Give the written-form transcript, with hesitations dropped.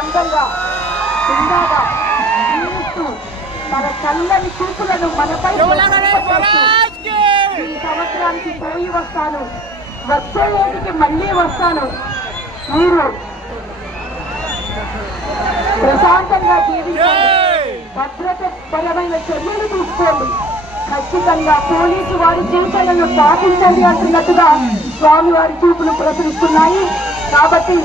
అందంగా చిన్నగా జీవిస్తూ తన చల్లని చూపులను మనపై ఈ సంవత్సరానికి పోయి వస్తాను, వచ్చే ఏటికి మళ్ళీ వస్తాను, మీరు ప్రశాంతంగా జీవించండి, భద్రతపరమైన చర్యలు తీసుకోండి, ఖచ్చితంగా పోలీసు వారి సూచనలను పాటించండి అంటున్నట్టుగా స్వామి వారి చూపులు ప్రచురిస్తున్నాయి. కాబట్టి